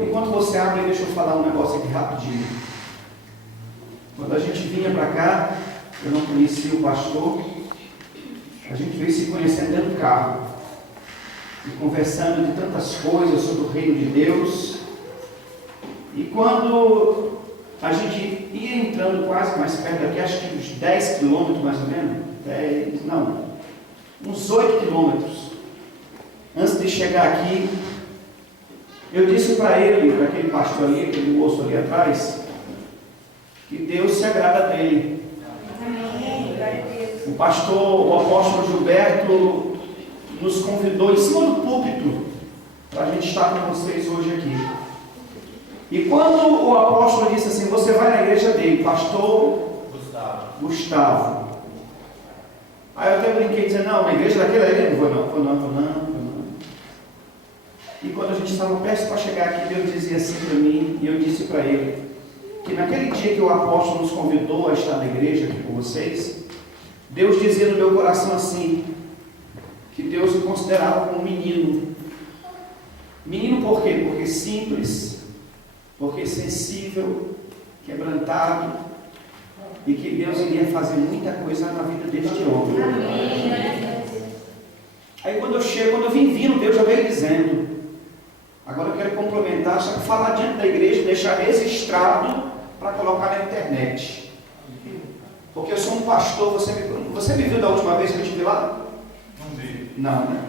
Enquanto você abre, deixa eu falar um negócio aqui rapidinho. Quando a gente vinha para cá, eu não conhecia o pastor, a gente veio se conhecendo dentro do carro e conversando de tantas coisas sobre o reino de Deus. E quando a gente ia entrando quase mais perto daqui, acho que uns 10 quilômetros mais ou menos, uns 8 quilômetros, antes de chegar aqui, eu disse para ele, para aquele pastor ali, aquele moço ali atrás, que Deus se agrada dele. O pastor, o apóstolo Gilberto, nos convidou em cima do púlpito para a gente estar com vocês hoje aqui. E quando o apóstolo disse assim, você vai na igreja dele, pastor Gustavo. Aí eu até brinquei dizendo, não, na igreja daquele ali, não vou não. E quando a gente estava perto para chegar aqui, Deus dizia assim para mim, e eu disse para ele, que naquele dia que o apóstolo nos convidou a estar na igreja aqui com vocês, Deus dizia no meu coração assim, que Deus o considerava como um menino. Menino por quê? Porque simples, porque sensível, quebrantado, e que Deus iria fazer muita coisa na vida deste homem. Aí quando eu vim vindo, Deus já veio dizendo, agora eu quero complementar, só que falar diante da igreja, deixar registrado para colocar na internet. Porque eu sou um pastor, você me viu da última vez que eu estive lá? Não vi. Não, né?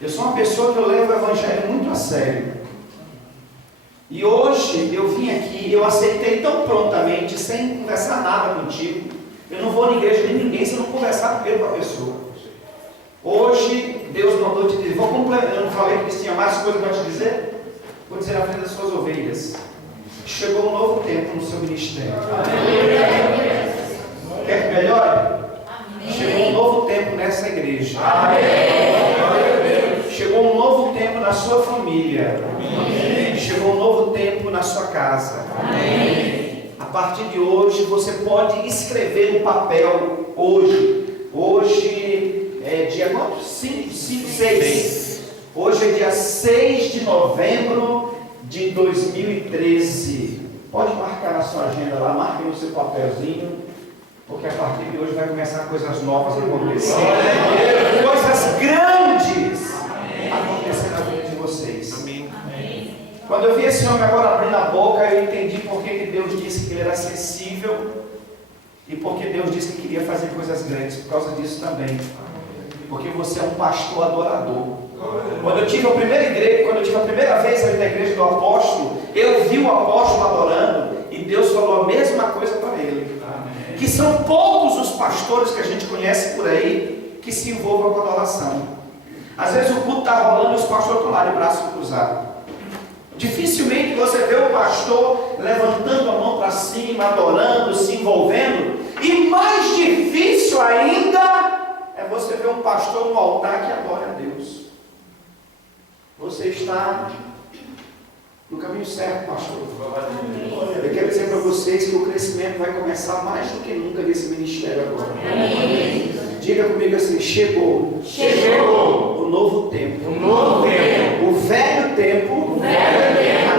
Eu sou uma pessoa que eu levo o evangelho muito a sério. E hoje eu vim aqui, eu aceitei tão prontamente, sem conversar nada contigo. Eu não vou na igreja de ninguém se eu não conversar primeiro com a pessoa. Hoje Deus mandou te dizer, eu não falei que tinha mais coisas para te dizer? Vou dizer na frente das suas ovelhas. Chegou um novo tempo no seu ministério. Amém. Quer que melhore? Amém. Chegou um novo tempo nessa igreja. Amém. Chegou um novo tempo na sua família. Amém. Chegou um novo tempo na sua casa. Amém. A partir de hoje você pode escrever no papel. Hoje é dia quanto? 6. Hoje é dia 6 de novembro de 2013. Pode marcar na sua agenda lá, marque no seu papelzinho, porque a partir de hoje vai começar coisas novas a acontecer. Coisas grandes acontecer na vida de vocês. Amém. Quando eu vi esse homem agora abrindo a boca, eu entendi por que Deus disse que ele era sensível e porque Deus disse que queria fazer coisas grandes, por causa disso também. Porque você é um pastor adorador. Quando eu tive a primeira vez ali na igreja do apóstolo, eu vi o apóstolo adorando e Deus falou a mesma coisa para ele. Amém. Que são poucos os pastores que a gente conhece por aí que se envolvam com a adoração. Às vezes o culto está rolando e os pastores estão lá de braço cruzado. Dificilmente você vê o pastor levantando a mão para cima, adorando, se envolvendo. E mais difícil ainda é você ver um pastor no altar que adora a Deus. Você está no caminho certo, pastor. Eu quero dizer para vocês que o crescimento vai começar mais do que nunca nesse ministério agora. Diga comigo assim: chegou o novo tempo. O velho tempo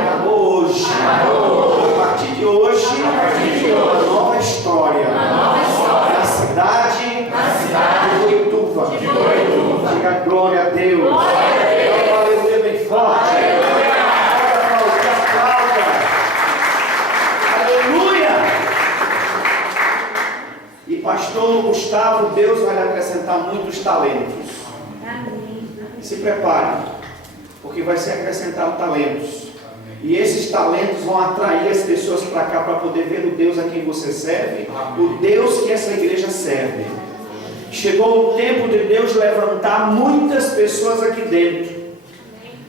acabou hoje. A partir de hoje, uma nova história. Na cidade de Boituva. Diga glória a Deus. Aleluia, bem forte. Pastor Gustavo, Deus vai lhe acrescentar muitos talentos. Se prepare, porque vai ser acrescentado talentos. E esses talentos vão atrair as pessoas para cá para poder ver o Deus a quem você serve, o Deus que essa igreja serve. Chegou o tempo de Deus levantar muitas pessoas aqui dentro.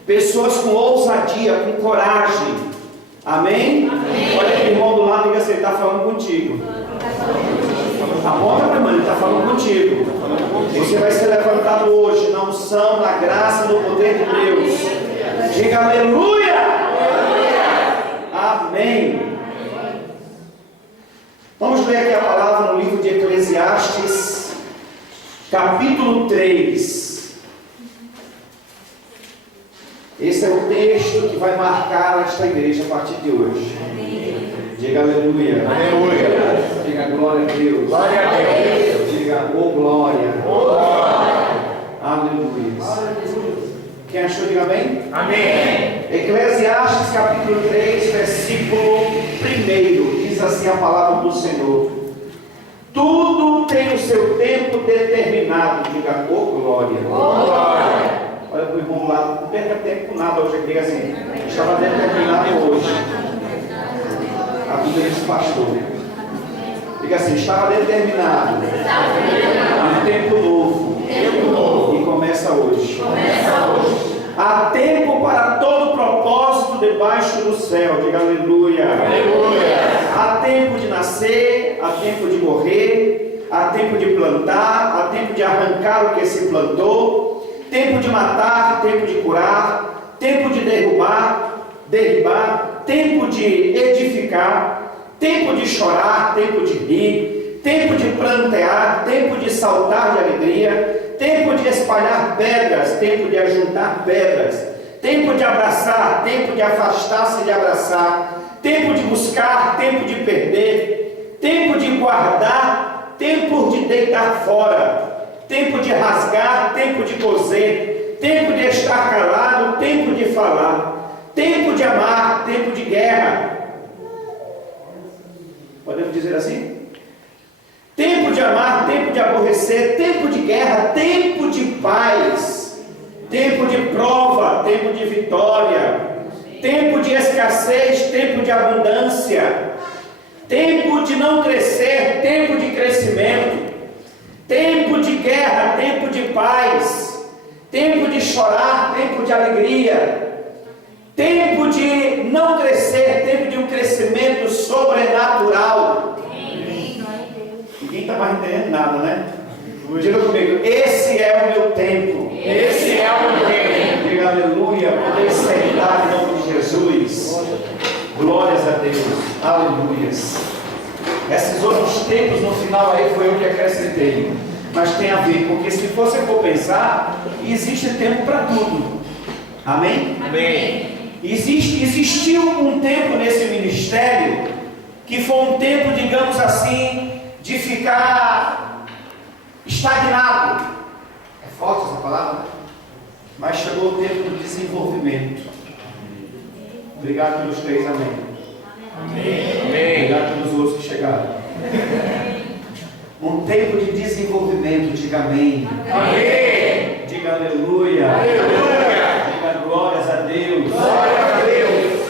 Pessoas com ousadia, com coragem. Amém? Olha aquele irmão do lado e diga assim: ele está falando contigo. Aponta para mim, ele está falando contigo. Você vai ser levantado hoje na unção, na graça, no poder de Deus. Diga aleluia! Amém. Vamos ler aqui a palavra no livro de Eclesiastes, capítulo 3. Esse é o texto que vai marcar esta igreja a partir de hoje. Diga aleluia. Aleluia. Diga glória a Deus. Glória a Deus. Diga oh glória. Oh glória. Aleluia. Quem achou, diga amém? Amém. Eclesiastes capítulo 3, versículo 1. Diz assim a palavra do Senhor: tudo tem o seu tempo determinado. Diga oh glória. Oh glória. Olha para o irmão lá, não perca tempo com nada hoje. Diga assim: estava determinado hoje. A vida desse pastor. Diga assim: estava determinado. Um tempo novo. E começa hoje. Há tempo para todo propósito debaixo do céu. Diga aleluia. Há tempo de nascer, há tempo de morrer, há tempo de plantar, há tempo de arrancar o que se plantou, tempo de matar, tempo de curar, tempo de derribar, tempo de edificar, tempo de chorar, tempo de rir, tempo de plantear, tempo de saltar de alegria, tempo de espalhar pedras, tempo de ajuntar pedras, tempo de abraçar, tempo de afastar-se de abraçar, tempo de buscar, tempo de perder, tempo de guardar, tempo de deitar fora, tempo de rasgar, tempo de coser, tempo de estar calado, tempo de falar, tempo de amar, tempo de guerra. Podemos dizer assim? Tempo de amar, tempo de aborrecer, tempo de guerra, tempo de paz, tempo de prova, tempo de vitória, tempo de escassez, tempo de abundância, tempo de não crescer, tempo de crescimento, tempo de guerra, tempo de paz, tempo de chorar, tempo de alegria, tempo de não crescer, tempo de um crescimento sobrenatural. Ninguém está mais entendendo nada, né? Diga comigo, esse é o meu tempo. Esse é o meu tempo. Diga aleluia, poder sentar em nome de Jesus. Glórias a Deus, aleluias. Esses outros tempos no final aí foi eu que acrescentei, mas tem a ver, porque se você for pensar, existe tempo para tudo. Amém? Amém. Existiu um tempo nesse ministério que foi um tempo, digamos assim, de ficar estagnado. É forte essa palavra, mas chegou o tempo do desenvolvimento. Obrigado pelos três, amém. Amém. Obrigado pelos outros que chegaram. Um tempo de desenvolvimento, diga amém. Amém. Diga aleluia. Aleluia. Diga glórias a Deus. Glória a Deus.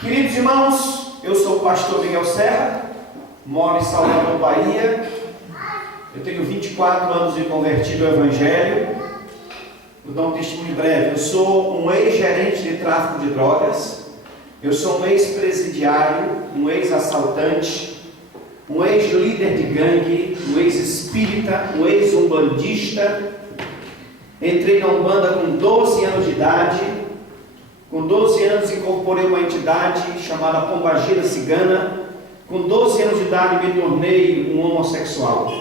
Queridos irmãos, eu sou o pastor Miguel Serra, moro em Salvador, Bahia. Eu tenho 24 anos de convertido ao Evangelho. Vou dar um testemunho breve. Eu sou um ex-gerente de tráfico de drogas. Eu sou um ex-presidiário, um ex-assaltante, um ex-líder de gangue, um ex-espírita, um ex-umbandista. Entrei na Umbanda com 12 anos de idade. Com 12 anos incorporei uma entidade chamada Pombagira Cigana. Com 12 anos de idade me tornei um homossexual.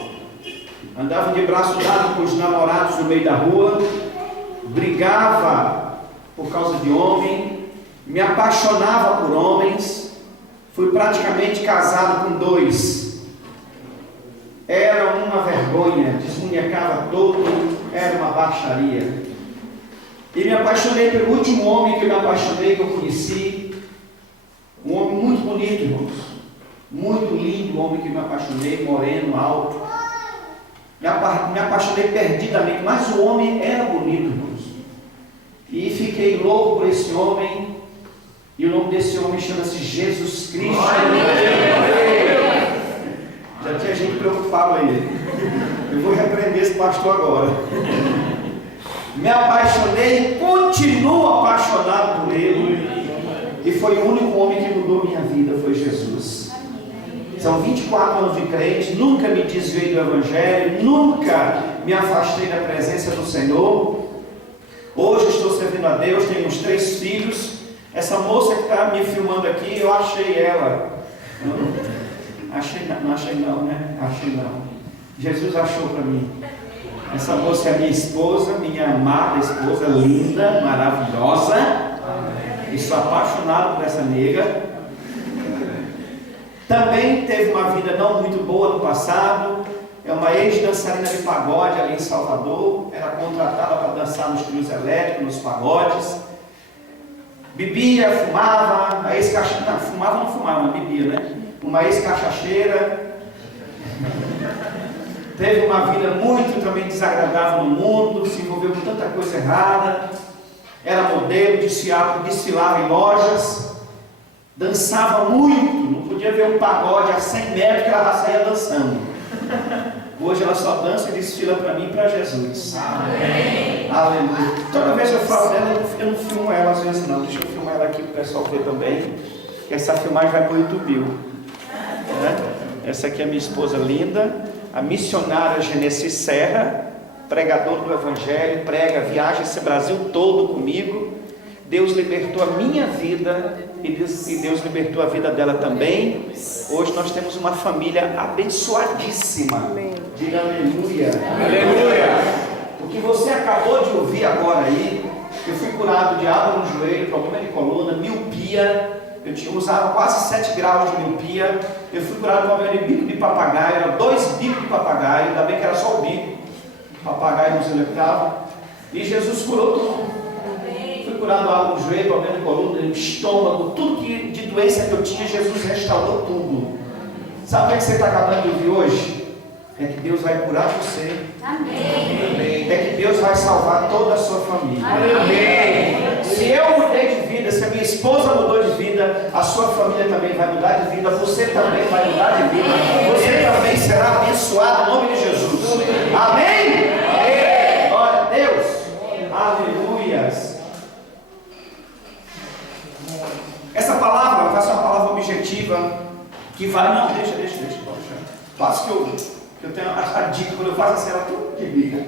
Andava de braço dado com os namorados no meio da rua, brigava por causa de homem, me apaixonava por homens, fui praticamente casado com 2. Era uma vergonha, desmunhecava todo, era uma baixaria. E me apaixonei pelo último homem que eu me apaixonei, que eu conheci, um homem muito bonito, irmãos, muito lindo, homem que me apaixonei, moreno, alto. Me apaixonei perdidamente, mas o homem era bonito, irmãos. E fiquei louco por esse homem, e o nome desse homem chama-se Jesus Cristo. Já tinha gente preocupada aí. Eu vou repreender esse pastor agora. Me apaixonei e continuo apaixonado por ele. E foi o único homem que mudou minha vida, foi Jesus. São 24 anos de crente, nunca me desviei do Evangelho, nunca me afastei da presença do Senhor. Hoje estou servindo a Deus, tenho uns 3 filhos. Essa moça que está me filmando aqui, eu achei ela. Não achei não, né? Achei não. Jesus achou para mim. Essa moça é a minha esposa, minha amada esposa, linda, maravilhosa. E sou apaixonado por essa nega. Também teve uma vida não muito boa no passado. É uma ex-dançarina de pagode ali em Salvador. Era contratada para dançar nos trios elétricos, nos pagodes. Bebia, fumava. A ex-cachaceira, não, fumava não fumava, mas bebia, né? Uma ex-cachaceira. Teve uma vida muito também desagradável no mundo. Se envolveu com tanta coisa errada. Era modelo, desfilava em lojas. Dançava muito, não podia ver um pagode a 100 metros que ela já saía dançando. Hoje ela só dança e desfila para mim e para Jesus. Amém. Aleluia. Toda vez que eu falo dela, eu não filmo ela às vezes não. Deixa eu filmar ela aqui para o pessoal ver também. Que essa filmagem vai para o YouTube. Né? Essa aqui é minha esposa linda. a missionária Genesi Serra, pregador do Evangelho, prega, viaja esse Brasil todo comigo. Deus libertou a minha vida e Deus libertou a vida dela também. Hoje nós temos uma família abençoadíssima. Diga aleluia. Aleluia. O que você acabou de ouvir agora aí, eu fui curado de água no joelho, problema de coluna, miopia. Eu usava quase 7 graus de miopia. Eu fui curado de problema de bico de papagaio, era 2 bicos de papagaio, ainda bem que era só o bico. O papagaio não se levantava. E Jesus curou tudo. Fui curado água no joelho, problema de coluna, de estômago, tudo que de doença que eu tinha, Jesus restaurou tudo. Sabe o que você está acabando de ouvir hoje? É que Deus vai curar você. Amém. É que Deus vai salvar toda a sua família. Amém. Se eu mudei de vida, se a minha esposa mudou de vida, a sua família também vai mudar de vida, você também vai mudar de vida, você também será abençoado em nome de Jesus. Amém? Amém. Glória a Deus. Aleluias. Essa palavra vai ser uma palavra objetiva que vai. Não, deixa. Faço que eu tenho a dica, quando eu faço assim, ela tudo que liga.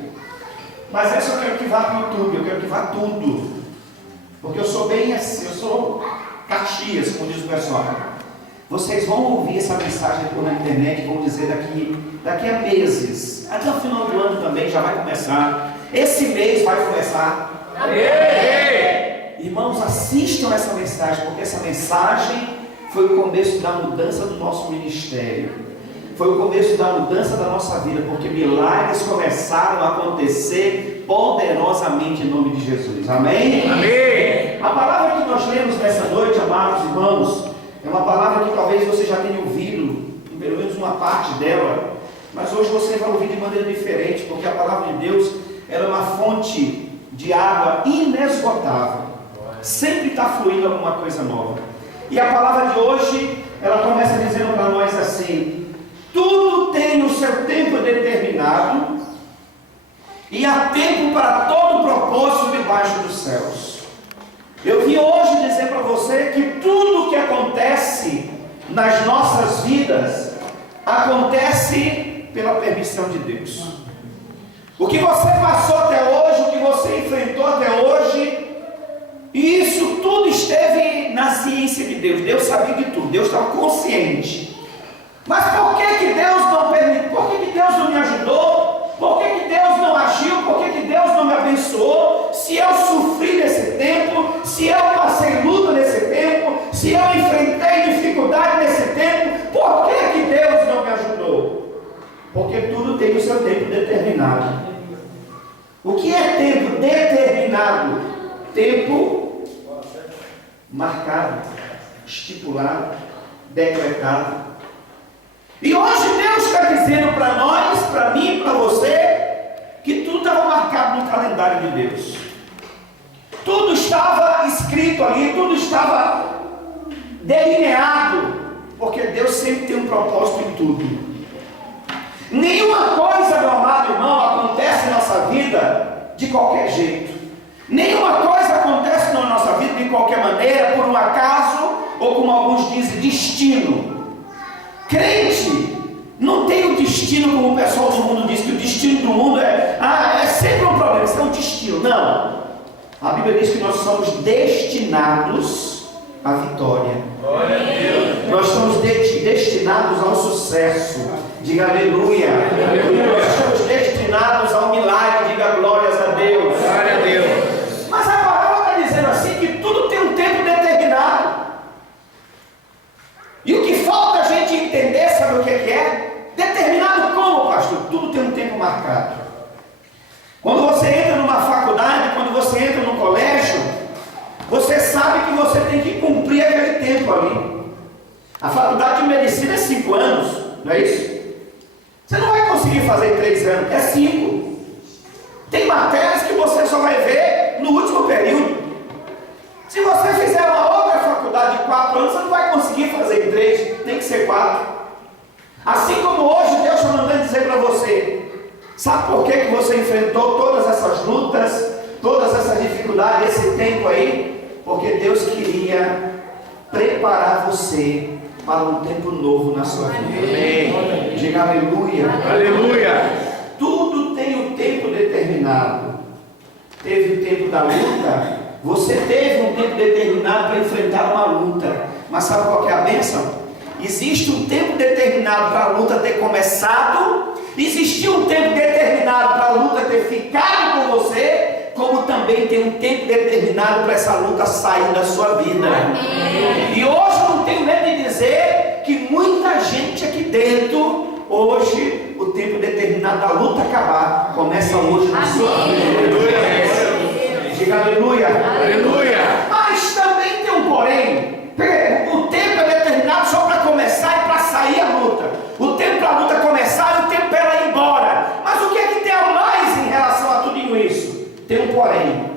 Mas essa eu quero que vá para o YouTube, eu quero que vá tudo. Porque eu sou bem assim, eu sou Caxias, como diz o pessoal. Vocês vão ouvir essa mensagem na internet, vão dizer daqui a meses. Até o final do ano também já vai começar. Esse mês vai começar. Amém. Irmãos, assistam essa mensagem, porque essa mensagem foi o começo da mudança do nosso ministério. Foi o começo da mudança da nossa vida, porque milagres começaram a acontecer poderosamente em nome de Jesus. Amém? Amém. A palavra que nós lemos nessa noite, amados irmãos, é uma palavra que talvez você já tenha ouvido, pelo menos uma parte dela, mas hoje você vai ouvir de maneira diferente, porque a palavra de Deus ela é uma fonte de água inesgotável. Sempre está fluindo alguma coisa nova. E a palavra de hoje, ela começa dizendo para nós assim: tudo tem o seu tempo determinado e há tempo para todo propósito debaixo dos céus. Eu vim hoje dizer para você que tudo que acontece nas nossas vidas acontece pela permissão de Deus. O que você passou até hoje, o que você enfrentou até hoje, isso tudo esteve na ciência de Deus. Deus sabia de tudo, Deus estava consciente. Mas por que Deus não permitiu? Por que Deus não me ajudou? Por que Deus não agiu? Por que Deus não me abençoou? Se eu sofri nesse tempo, se eu passei luta nesse tempo, se eu enfrentei dificuldade nesse tempo, por que Deus não me ajudou? Porque tudo tem o seu tempo determinado. O que é tempo determinado? Tempo marcado, estipulado, decretado. E hoje Deus está dizendo para nós, para mim, para você, que tudo estava marcado no calendário de Deus. Tudo estava escrito ali, tudo estava delineado, porque Deus sempre tem um propósito em tudo. Nenhuma coisa, meu amado irmão, acontece na nossa vida de qualquer jeito. Nenhuma coisa acontece na nossa vida de qualquer maneira, por um acaso, ou como alguns dizem, destino. Crente não tem o destino como o pessoal do mundo diz, que o destino do mundo é sempre um problema, isso é um destino. Não. A Bíblia diz que nós somos destinados à vitória. Glória a Deus. Nós somos destinados ao sucesso. Diga aleluia. Nós somos destinados ao milagre. Diga glórias a Deus. Glória a Deus. Mas a palavra está dizendo assim que tudo tem um tempo determinado. E o que falta a gente entender, sabe o que é? Determinado como, pastor? Tudo tem um tempo marcado. Quando você entra numa faculdade, quando você entra num colégio, você sabe que você tem que cumprir aquele tempo ali. A faculdade de medicina é 5 anos, não é isso? Você não vai conseguir fazer 3 anos, é 5. Tem matérias que você só vai ver no último período. Se você fizer uma outra faculdade de 4 anos, você não vai conseguir fazer em 3, tem que ser 4. Assim como hoje Deus está mandando dizer para você, sabe por que você enfrentou todas essas lutas, todas essas dificuldades, esse tempo aí? Porque Deus queria preparar você para um tempo novo na sua vida. Amém. Diga aleluia. Aleluia. Tudo tem um tempo determinado. Teve o tempo da luta. Você teve um tempo determinado para enfrentar uma luta. Mas sabe qual que é a bênção? Existe um tempo determinado para a luta ter começado. Existe um tempo determinado para a luta ter ficado com você. Como também tem um tempo determinado para essa luta sair da sua vida. Amém. E hoje eu não tenho medo de dizer que muita gente aqui dentro, hoje, o tempo determinado da luta acabar, começa hoje na sua vida. Diga aleluia. Aleluia. Mas também tem um porém. O tempo é determinado só para começar e para sair a luta. O tempo para a luta começar e o tempo para ela ir embora. Mas o que é que tem a mais em relação a tudo isso? Tem um porém.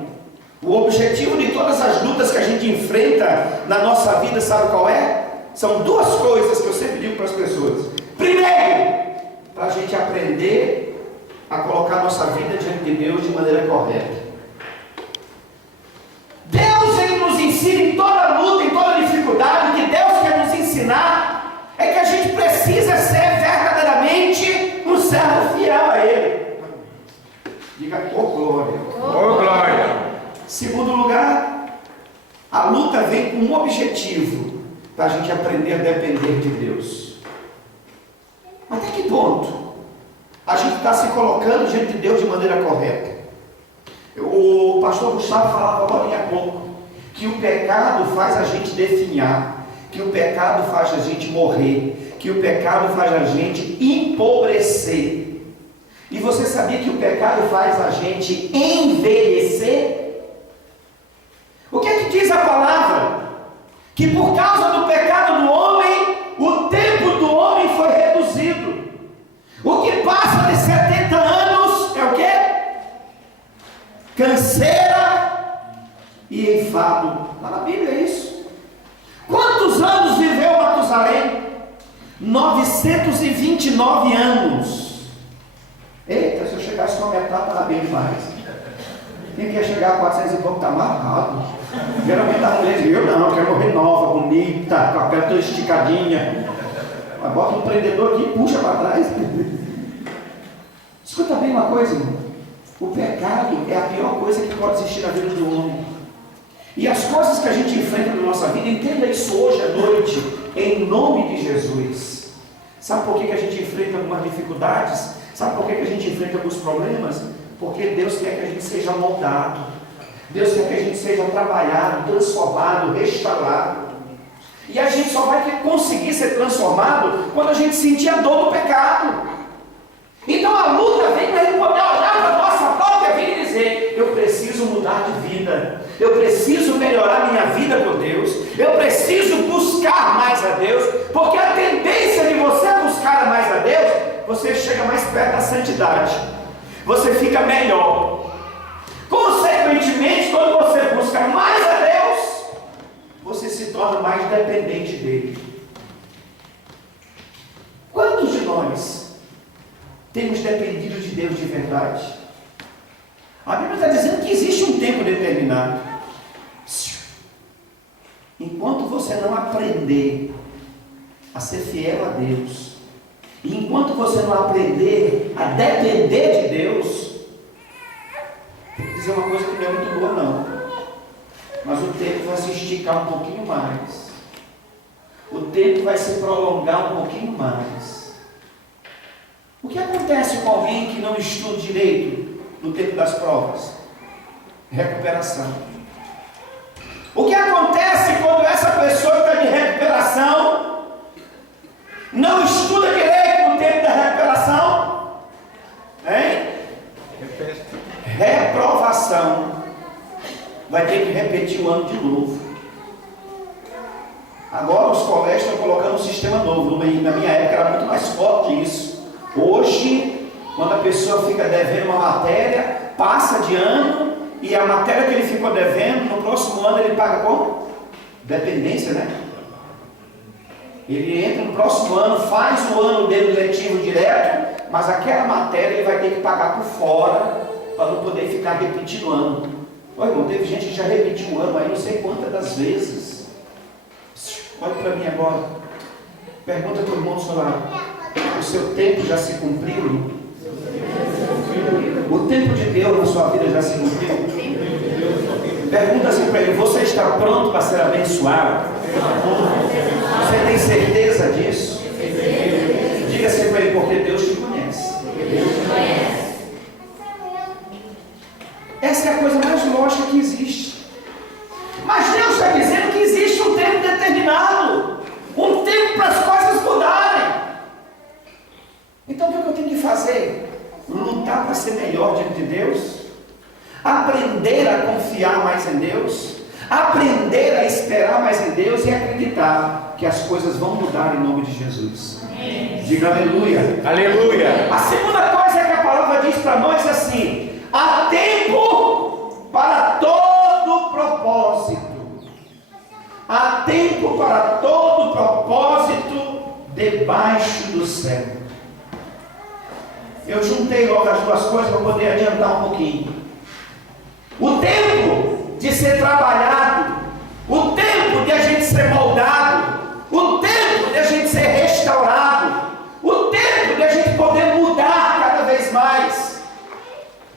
O objetivo de todas as lutas que a gente enfrenta na nossa vida, sabe qual é? São duas coisas que eu sempre digo para as pessoas. Primeiro, para a gente aprender a colocar a nossa vida diante de Deus de maneira correta. Deus, Ele nos ensina em toda luta, em toda dificuldade. O que Deus quer nos ensinar é que a gente precisa ser verdadeiramente um servo fiel a Ele. Diga, oh glória. Oh glória. Segundo lugar, a luta vem com um objetivo, para a gente aprender a depender de Deus. Até que ponto a gente está se colocando diante de Deus de maneira correta? O pastor Gustavo falava agora há pouco que o pecado faz a gente definhar, que o pecado faz a gente morrer, que o pecado faz a gente empobrecer. E você sabia que o pecado faz a gente envelhecer? O que é que diz a palavra? Que por causa do pecado do homem, o tempo do homem foi reduzido. O que passa de 70 anos é o quê? Canseira e enfado. Lá na Bíblia é isso. Quantos anos viveu Matusalém? 929 anos. Eita, se eu chegasse com a metade, estava bem demais. Quem quer chegar a 400 e pouco está amarrado. Geralmente a mulher diz, eu não, eu quero morrer nova, bonita, com a perna toda esticadinha. Mas bota um prendedor aqui e puxa para trás. Escuta bem uma coisa, irmão. O pecado é a pior coisa que pode existir na vida do homem. E as coisas que a gente enfrenta na nossa vida, entenda isso hoje à noite, em nome de Jesus. Sabe por que a gente enfrenta algumas dificuldades? Sabe por que a gente enfrenta alguns problemas? Porque Deus quer que a gente seja moldado. Deus quer que a gente seja trabalhado, transformado, restaurado. E a gente só vai conseguir ser transformado quando a gente sentir a dor do pecado. Então a luta vem para a gente poder olhar para a nossa própria vida e dizer, eu preciso mudar de vida. Eu preciso melhorar minha vida com Deus. Eu preciso buscar mais a Deus. Porque a tendência de você buscar mais a Deus, você chega mais perto da santidade. Você fica melhor. Consequentemente, quando você busca mais a Deus, você se torna mais dependente dele. Quantos de nós temos dependido de Deus de verdade? A Bíblia está dizendo que existe um tempo determinado. Enquanto você não aprender a ser fiel a Deus, e enquanto você não aprender a depender de Deus, tem que dizer uma coisa que não é muito boa não, mas o tempo vai se esticar um pouquinho mais, o tempo vai se prolongar um pouquinho mais. O que acontece com alguém que não estuda direito no tempo das provas? Recuperação. O que acontece quando essa pessoa que está de recuperação não estuda direito no tempo da recuperação? Hein? Reprovação. Vai ter que repetir o ano de novo. Agora os colégios estão colocando um sistema novo. Na minha época era muito mais forte isso. Hoje, quando a pessoa fica devendo uma matéria, passa de ano, e a matéria que ele ficou devendo, no próximo ano ele paga como? Dependência, né? Ele entra no próximo ano, faz o ano dele letivo direto, mas aquela matéria ele vai ter que pagar por fora, para não poder ficar repetindo o ano. Olha, irmão, teve gente que já repetiu o ano aí não sei quantas das vezes. Olha para mim agora. Pergunta para o irmão do seu lado: o seu tempo já se cumpriu? O tempo de Deus na sua vida já se cumpriu? Pergunta assim para ele: você está pronto para ser abençoado? Você tem certeza disso? Diga assim para ele: porque Deus te conhece. Essa é a coisa mais lógica que existe. Mas Deus está dizendo que existe um tempo determinado, um tempo para as coisas mudarem. Então o que eu tenho que fazer? Lutar para ser melhor diante de Deus, aprender a confiar mais em Deus, aprender a esperar mais em Deus e acreditar que as coisas vão mudar em nome de Jesus. Diga aleluia. Aleluia. A segunda coisa que a palavra diz para nós é assim: há tempo para todo propósito. Há tempo para todo propósito debaixo do céu. Eu juntei logo as duas coisas para poder adiantar um pouquinho. O tempo de ser trabalhado, o tempo de a gente ser moldado, o tempo de a gente ser restaurado, o tempo de a gente poder mudar cada vez mais.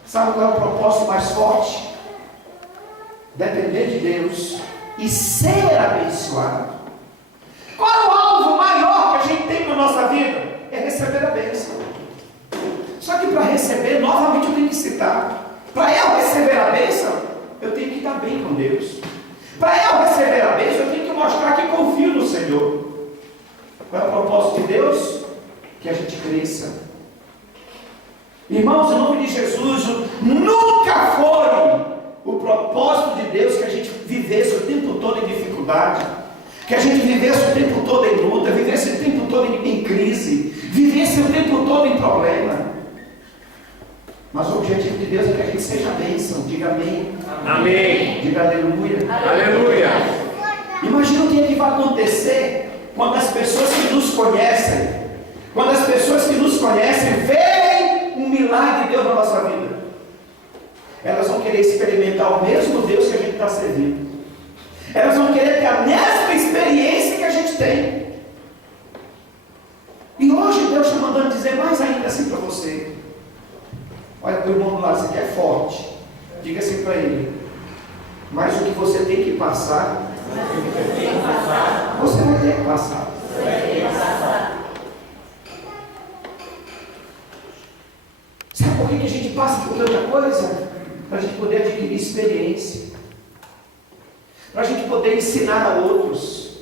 Sabe qual é o propósito mais forte? Depender de Deus e ser abençoado. Qual é o alvo maior que a gente tem na nossa vida? É receber a bênção. Só que para receber, novamente eu tenho que citar: para eu receber a bênção, eu tenho que estar bem com Deus. Para eu receber a bênção, eu tenho que mostrar que confio no Senhor. Qual é o propósito de Deus? Que a gente cresça. Irmãos, em nome de Jesus, nunca foi o propósito de Deus que a gente vivesse o tempo todo em dificuldade, que a gente vivesse o tempo todo em luta, vivesse o tempo todo em crise, vivesse o tempo todo em problema. Mas o objetivo de Deus é que a gente seja bênção. Diga amém. Amém. Diga aleluia. Aleluia. Imagina o que é que vai acontecer quando as pessoas que nos conhecem, veem um milagre de Deus na nossa vida. Elas vão querer experimentar o mesmo Deus que a gente está servindo. Elas vão querer ter a mesma experiência que a gente tem. E hoje Deus está mandando dizer mais ainda assim para você. Olha para o irmão do lado: você quer forte. Diga assim para ele: mas o que você tem que passar, você vai ter que passar. Sabe por que a gente passa por tanta coisa? Para a gente poder adquirir experiência, para a gente poder ensinar a outros,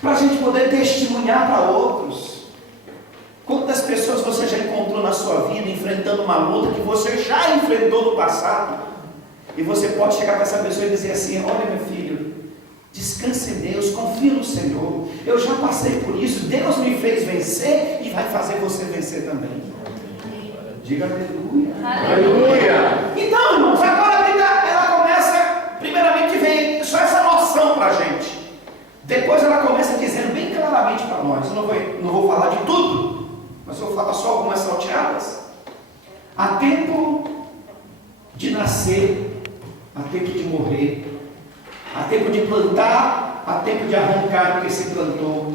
para a gente poder testemunhar para outros. Quantas pessoas você já encontrou na sua vida enfrentando uma luta que você já enfrentou no passado, e você pode chegar para essa pessoa e dizer assim: olha, meu filho, descanse em Deus, confie no Senhor, eu já passei por isso, Deus me fez vencer e vai fazer você vencer também. Diga aleluia. Aleluia. Então, irmãos, agora a vida ela começa, primeiramente vem só essa noção para a gente, depois ela começa dizendo bem claramente para nós. Eu não vou falar de tudo, mas eu vou falar só algumas salteadas. Há tempo de nascer, há tempo de morrer, há tempo de plantar, há tempo de arrancar o que se plantou,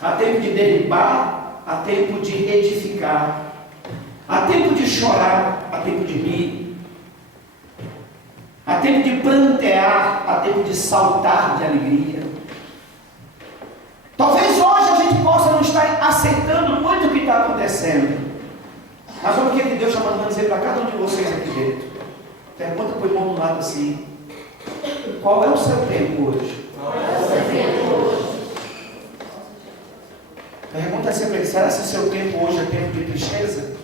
há tempo de derribar, há tempo de edificar, há tempo de chorar, há tempo de rir, há tempo de plantear, há tempo de saltar de alegria. Talvez hoje a gente possa não estar aceitando muito o que está acontecendo, mas olha o que Deus está mandando dizer para cada um de vocês aqui dentro. Pergunta para o irmão do lado assim: qual é o seu tempo hoje? Pergunta assim para ele: será que o seu tempo hoje é tempo de tristeza?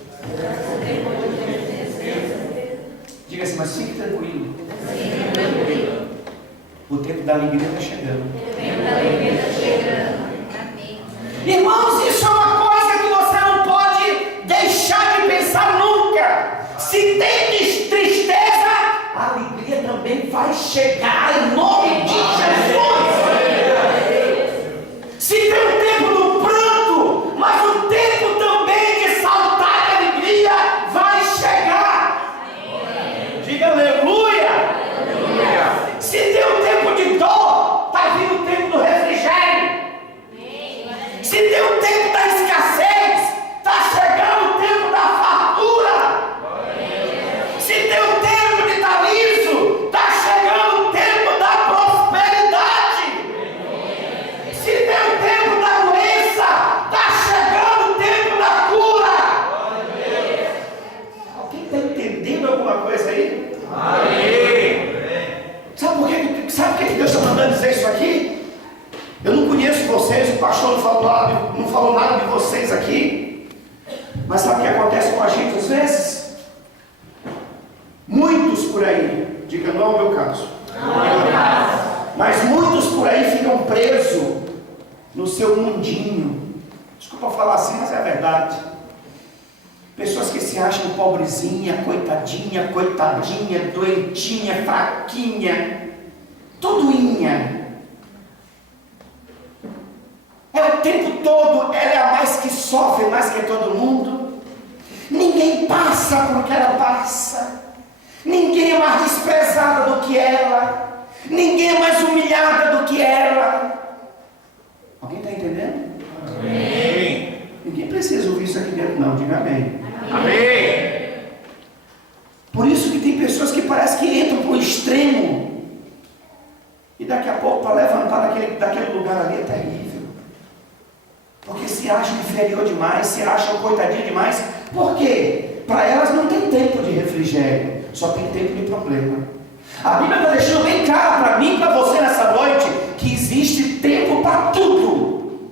Diga assim: mas fique tranquilo. O tempo da alegria está chegando. Irmãos, isso é uma coisa que você não pode deixar de pensar nunca. Se tem tristeza, a alegria também vai chegar em nome de Jesus. Se tem um tempo do pranto, mas o tempo também de saltar de alegria vai chegar. Diga aleluia. Se tem um tempo de dor, está vindo o tempo do refrigério. Se tem Amém. Sabe por quê? Sabe por que Deus está mandando dizer isso aqui? Eu não conheço vocês, o pastor não falou nada de vocês aqui. Mas sabe o que acontece com a gente às vezes? Muitos por aí, diga não é o meu caso. Não é o meu caso. Mas muitos por aí ficam presos no seu mundinho. Desculpa falar assim, mas é a verdade. Pessoas que se acham pobrezinha, coitadinha, doentinha, fraquinha, tudoinha. É o tempo todo, ela é a mais que sofre, mais que todo mundo. Ninguém passa por que ela passa. Ninguém é mais desprezada do que ela. Ninguém é mais humilhada do que ela. Alguém está entendendo? Amém. Ninguém precisa ouvir isso aqui dentro, não. Diga amém. Amém. Por isso que tem pessoas que parece que entram para o extremo. E daqui a pouco, para levantar daquele lugar ali, é terrível. Porque se acham inferior demais, se acham coitadinha demais. Por quê? Para elas não tem tempo de refrigério, só tem tempo de problema. A Bíblia está deixando bem claro para mim e para você nessa noite que existe tempo para tudo.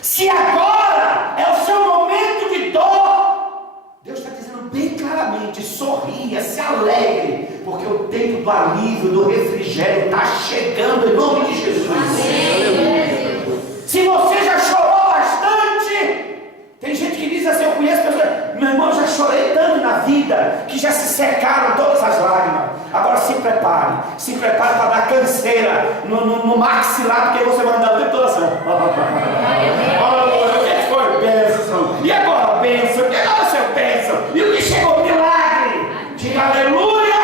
Se agora é o seu momento de dor, Deus está dizendo bem claramente: sorria, se alegre, porque o tempo do alívio, do refrigério está chegando em nome de Jesus. Se você já chorou bastante, tem gente que diz assim, eu conheço pessoas, meu irmão, já chorei tanto na vida que já se secaram todas as lágrimas. Agora se prepare para dar canseira no maxilar, porque você vai andar o tempo todo assim. O que foi bênção? E agora bênção? E agora seu bênção? E o que chegou? Milagre! Diga aleluia!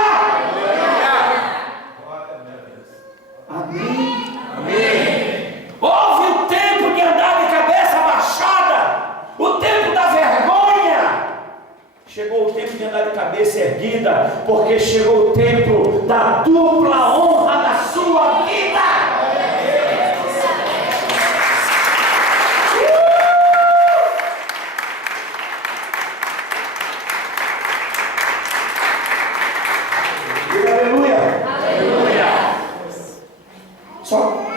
Amém? Amém. Houve o tempo de andar de cabeça baixada, o tempo da vergonha. Chegou o tempo de andar de cabeça erguida, porque chegou o tempo da dupla honra da sua vida. Aleluia. Aleluia.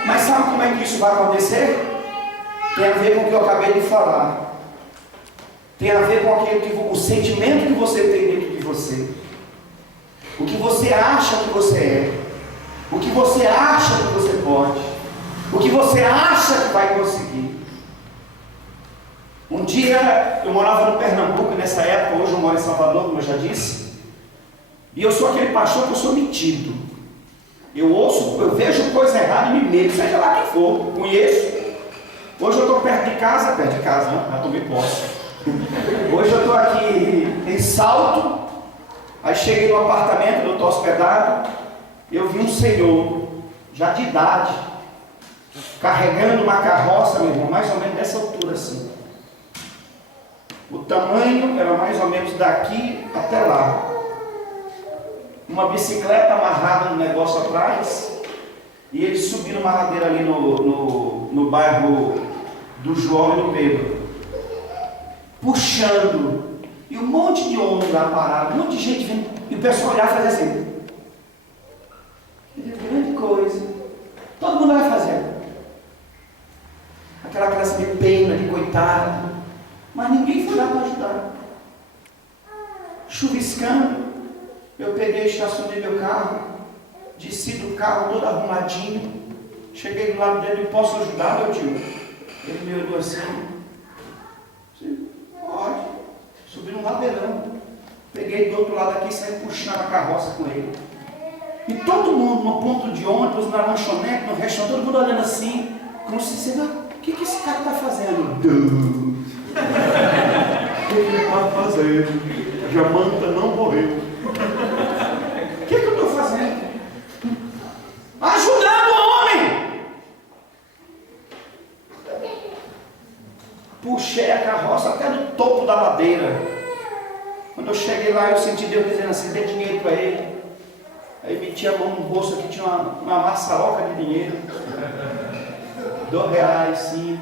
Mas sabe como é que isso vai acontecer? Tem a ver com o que eu acabei de falar. Tem a ver com o sentimento que você tem dentro de você. O que você acha que você é. O que você acha que você pode. O que você acha que vai conseguir. Um dia eu morava no Pernambuco nessa época, hoje eu moro em Salvador, como eu já disse. E eu sou aquele pastor que eu sou metido. Eu vejo coisa errada e me meto, seja lá quem for, conheço. Hoje eu estou perto de casa, não, já tomei posse. Hoje eu estou aqui em Salto, aí cheguei no apartamento onde eu estou hospedado, eu vi um senhor, já de idade, carregando uma carroça, meu irmão, mais ou menos dessa altura assim. O tamanho era mais ou menos daqui até lá. Uma bicicleta amarrada no negócio atrás, e ele subiu numa ladeira ali no bairro do João e do Pedro, puxando, e um monte de homem lá parado, um monte de gente vendo, e o pessoal olhar e fazer assim, grande coisa, todo mundo vai fazer, aquela classe de pena, de coitado, mas ninguém foi lá para ajudar, chuviscando. Eu peguei, estacionei meu carro, desci do carro todo arrumadinho, cheguei do lado dele, posso ajudar, meu tio? Ele me olhou assim, pode, subi no ladeirão, peguei do outro lado aqui e saí puxando a carroça com ele. E todo mundo no ponto de ônibus, na lanchonete, no restaurante, todo mundo olhando assim, como se dissesse, o que esse cara está fazendo? O que ele está fazendo? Jamanta não morreu. O que eu estou fazendo? Ajudando o homem. Puxei a carroça até no topo da ladeira. Quando eu cheguei lá, eu senti Deus dizendo assim, dê dinheiro para ele. Aí meti a mão no bolso aqui, tinha uma maçaroca de dinheiro. R$2, sim.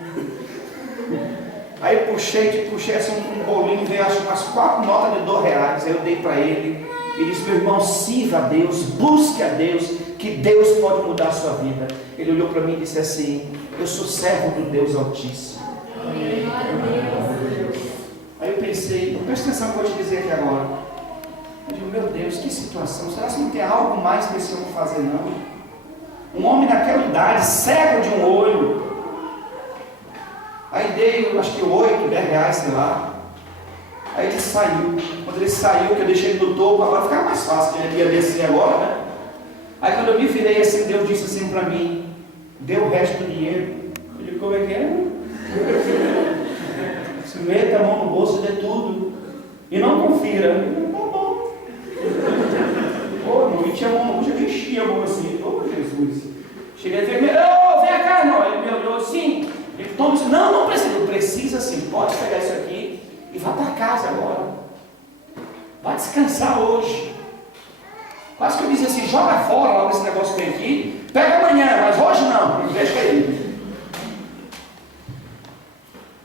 Aí puxei assim um bolinho, veio acho umas 4 notas de R$2. Aí eu dei para ele. e disse: meu irmão, sirva a Deus, busque a Deus, que Deus pode mudar a sua vida. Ele olhou para mim e disse assim: eu sou servo do Deus Altíssimo. Aí eu pensei, presta atenção no que eu vou te dizer aqui agora. Eu digo: meu Deus, que situação, será que não tem algo mais que esse homem fazer não? Um homem naquela idade, cego de um olho. Aí dei, acho que 8, 10 reais, sei lá. Aí ele saiu. Quando ele saiu, que eu deixei ele no topo, agora ficava mais fácil, que ele ia descer agora, né? Aí quando eu me virei assim, Deus disse assim para mim: dê o resto do dinheiro. Eu digo: como é que é? Se meta a mão no bolso e dê tudo. E não confira. Eu digo: tá bom. Pô, não tinha a mão no bolso, eu enchi a mão assim. Ô Jesus. Cheguei a enfermeira: ô, vem cá, não. Ele me olhou assim. Ele toma isso. Não, não precisa. Não precisa sim. Pode pegar isso aqui e vá para casa agora. Vai descansar hoje. Quase que eu disse assim: joga fora logo esse negócio que tem aqui. Pega amanhã, mas hoje não. Deixa ele.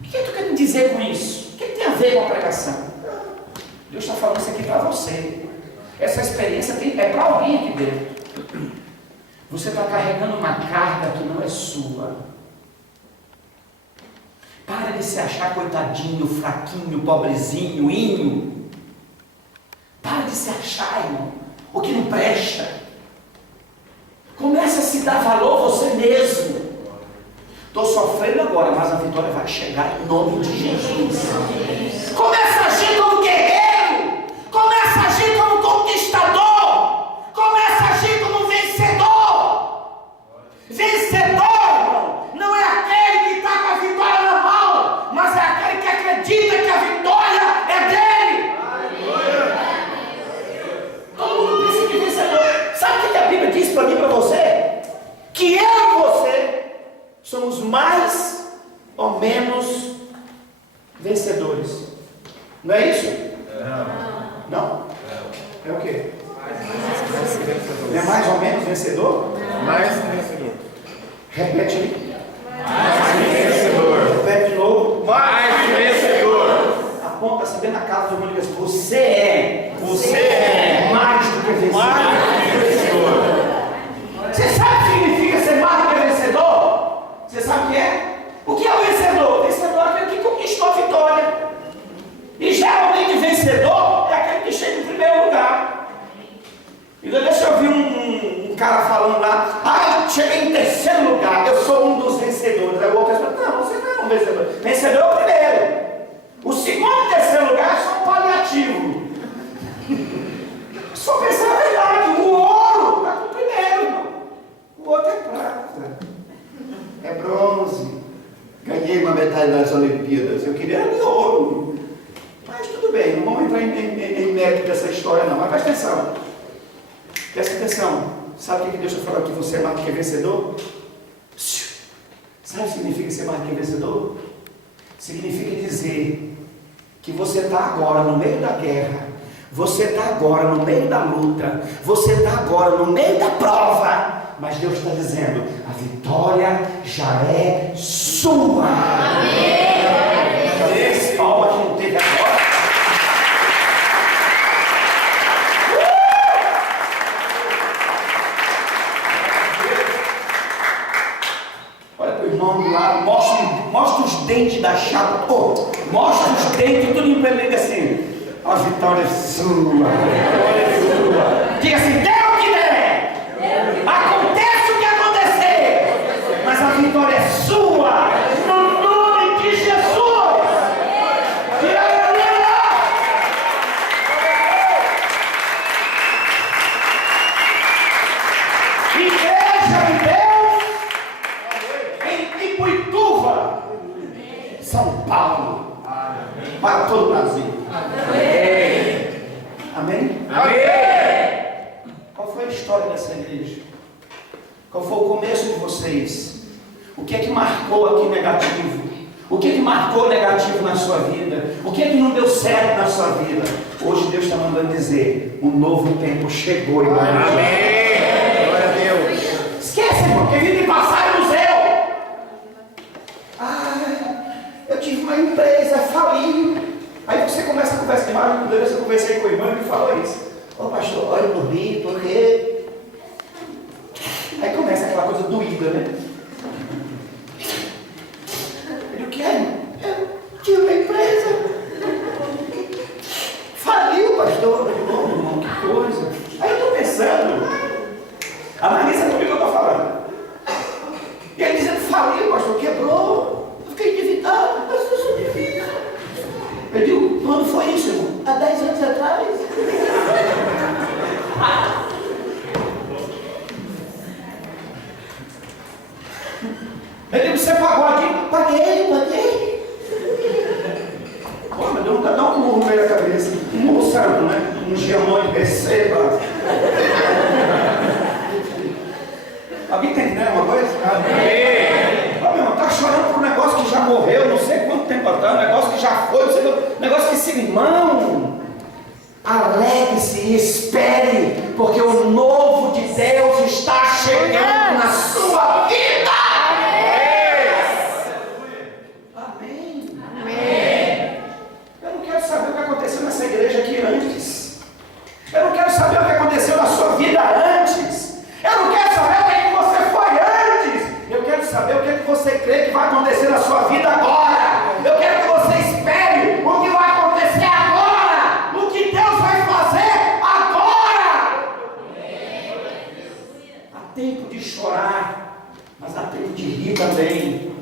O que tu quer me dizer com isso? O que tem a ver com a pregação? Deus está falando isso aqui para você. Essa experiência é para alguém aqui dentro. Você está carregando uma carga que não é sua. Para de se achar coitadinho, fraquinho, pobrezinho, inho. Para de se achar, irmão, o que não presta. Comece a se dar valor você mesmo. Estou sofrendo agora, mas a vitória vai chegar em nome de Jesus. Começa a agir como guerreiro. Começa a agir como conquistador. Começa a agir como vencedor. Vencedor, irmão, não é aquele que está com a vitória na mão, mas é aquele que acredita que a vitória é dele. Todo mundo pensa que vencedor. Sabe o que a Bíblia diz para mim e para você? Que eu e você somos mais ou menos vencedores. Não é isso? Não? É o quê? Não é mais ou menos vencedor? Mais vencedor. Repete aí. Mais vencedor. Repete de novo. Mais vencedor. Aponta, você vê na casa do mundo e diz: você é mais do que vencedor. Mais vencedor. Você sabe o que significa ser mais do que vencedor? Você sabe o que é? O que é o vencedor? O vencedor é aquele que conquistou a vitória. E geralmente vencedor é aquele que chega em primeiro lugar. Então deixa eu ouvir um cara falando lá: ah, eu cheguei em terceiro lugar, eu sou um dos vencedores. Aí o outro fala: não, você não é um vencedor. Vencedor é o primeiro. O segundo e terceiro lugar é só um paliativo. Só pensar a verdade, o ouro está com o primeiro, irmão. O outro é prata, é bronze. Ganhei uma medalha nas Olimpíadas, eu queria de ouro. Mas tudo bem, não vamos entrar em mérito dessa história não. Mas presta atenção. Presta atenção. Sabe o que Deus está falando? Que você é mais do que vencedor? Sabe o que significa ser mais do que vencedor? Significa dizer que você está agora no meio da guerra. Você está agora no meio da luta. Você está agora no meio da prova. Mas Deus está dizendo: a vitória já é sua. Amém. Esse palma que não teve agora. Olha para o irmão do lado, mostra os dentes da chapa. Oh, mostra os dentes, tudo em pele assim. A vitória é sua. Diga assim: dê o que der. Acontece o que acontecer. Mas a vitória é sua. No nome de Jesus. Diga aleluia. Igreja de Deus em Ipuituva, São Paulo, para todo o Brasil. Amém? Amém. Qual foi a história dessa igreja? Qual foi o começo de vocês? O que é que marcou aqui negativo? O que é que marcou negativo na sua vida? O que é que não deu certo na sua vida? Hoje Deus está mandando dizer: um novo tempo chegou, irmão. Amém. Glória a Deus. Esquece, irmão, que vive de passar no museu. Eu tive uma empresa, faliu. Aí você começa a conversar, eu conversei com o irmão e me falou isso. Ô pastor, ore por mim, porque... Aí começa aquela coisa doída, né? Ele, o que é? Eu tinha uma empresa. Faliu, pastor. Eu digo, oh, irmão, que coisa. Aí eu estou pensando, analisa comigo o que eu estou falando. E ele dizendo, faliu, pastor, quebrou. Eu fiquei endividado, mas eu sou difícil. Eu digo, quando foi isso, irmão? Há 10 anos atrás. Eu digo, você pagou aqui? Paguei. Pô, mas Deus nunca dá um murro no meio da cabeça. Um murro santo, né? Um gemônio, receba. Alguém está entendendo uma coisa? Amém. Ó, meu irmão, está chorando por um negócio que já morreu, não sei quanto tempo atrás, um negócio que já foi, um negócio que se... Irmão, alegre-se e espere, porque o novo de Deus está chegando na sua vida. Amém. Eu não quero saber o que aconteceu nessa igreja aqui antes. Eu não quero saber o que aconteceu na sua vida antes. Eu não quero saber o que é que você foi antes. Eu quero saber o que é que você crê que vai acontecer na sua vida agora. Eu quero que você espere o que vai acontecer agora. O que Deus vai fazer agora. Há tempo de chorar, mas há tempo de rir também.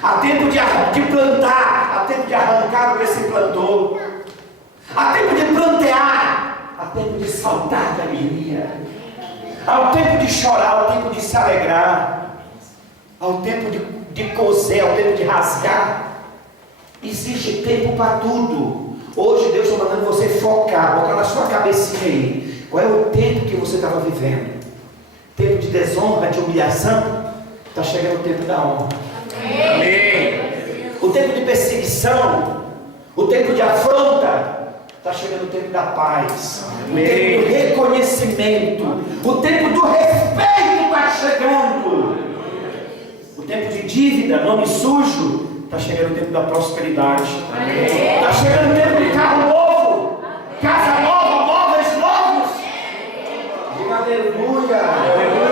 Há tempo de plantar, há tempo de arrancar o que se plantou. Há tempo de plantear, há tempo de saltar de alegria. Há o tempo de chorar, há o tempo de se alegrar. Há o tempo de coser, há o tempo de rasgar. Existe tempo para tudo. Hoje Deus está mandando você focar, botar na sua cabecinha aí. Qual é o tempo que você estava vivendo? Tempo de desonra, de humilhação? Está chegando o tempo da honra. Amém. O tempo de perseguição, o tempo de afronta, está chegando o tempo da paz. Amém. O tempo do reconhecimento, o tempo do respeito está chegando. O tempo de dívida, nome sujo, está chegando o tempo da prosperidade. Está chegando o tempo de carro novo, casa nova, móveis novos. Diga aleluia, aleluia.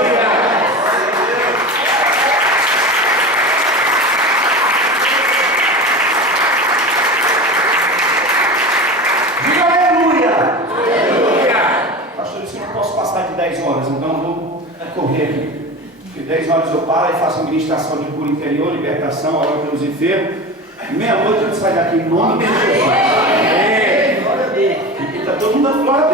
De 10 horas, então eu vou correr aqui. De 10 horas eu paro e faço administração de cura interior, libertação, oro pelos enfermos. Meia-noite eu saio daqui em nome de Jesus. Amém. Glória a Deus. E está todo mundo dando glória